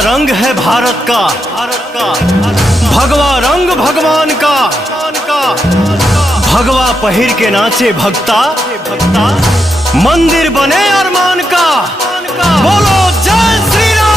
रंग है भारत का, भगवा रंग भगवान का। भगवा पहिर के नाचे भक्ता, मंदिर बने अरमान का। बोलो जय श्री राम।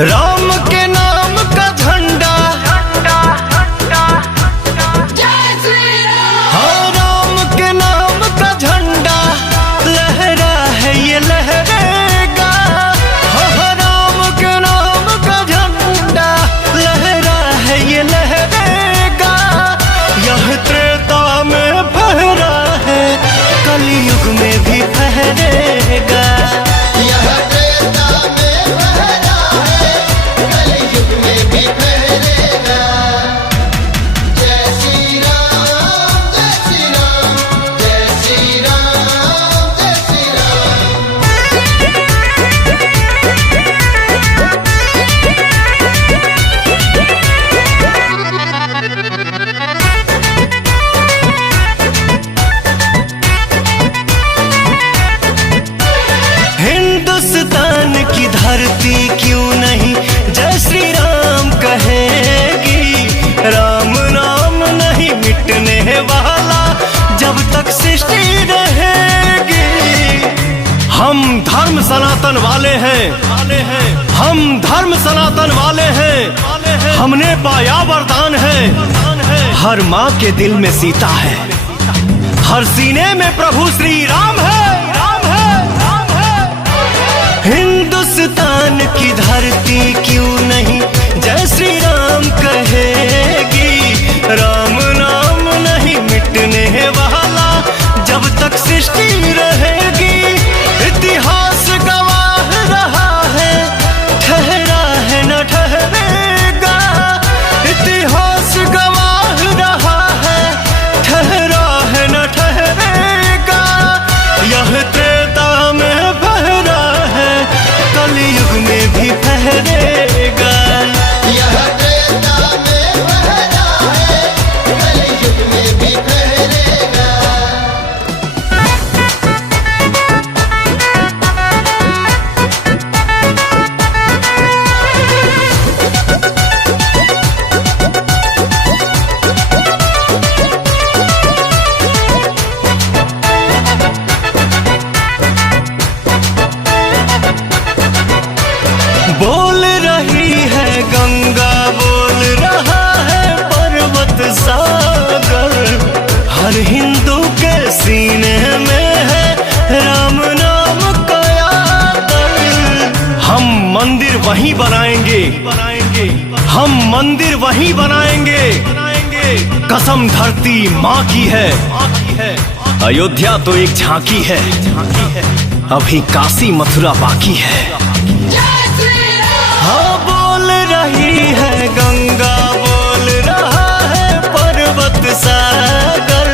राम के नाम का झंडा, हाँ राम के नाम का झंडा लहरा है ये लहरेगा। हाँ राम के नाम का झंडा लहरा है ये लहरेगा। यह त्रेता में फहरा है, कलयुग में भी फहरेगा। हिंदुस्तान की धरती क्यों नहीं जय श्री राम कहेगी। राम नाम नहीं मिटने वाला जब तक सृष्टि रहेगी। हम धर्म सनातन वाले हैं, हम धर्म सनातन वाले हैं। हमने पाया वरदान है, हर माँ के दिल में सीता है, हर सीने में प्रभु श्री राम है। हिंदुस्तान की धरती क्यों नहीं जय श्री राम कहेगी। राम नाम नहीं मिटने वाला जब तक सृष्टि रहेगी। इतिहास गवाह रहा है, ठहरा है न ठहरेगा। इतिहास गवाह रहा है, ठहरा है न ठहरेगा। यह त्रेता में फहरा है, कलयुग में भी फहरेगा। यह त्रेता में फहरा है, कलयुग में भी फहरेगा। बोल रही है गंगा, बोल रहा है पर्वत सागर। हर हिंदू के सीने में है राम नाम का आदर। हम मंदिर वहीं बनाएंगे, हम मंदिर वहीं बनाएंगे। कसम धरती माँ की है, अयोध्या तो एक झांकी है, अभी काशी मथुरा बाकी है। हाँ बोल रही है गंगा, बोल रहा है पर्वत सागर।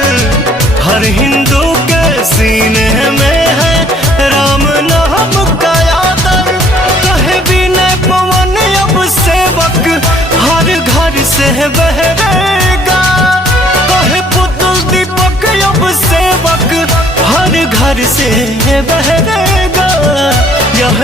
हर हिंदू के सीने में है राम नाम का आदर। कहे विनय पवन अब सेवक हर घर से बहरेगा। कहे पुतुल दीपक अब सेवक हर घर से बहरेगा। यह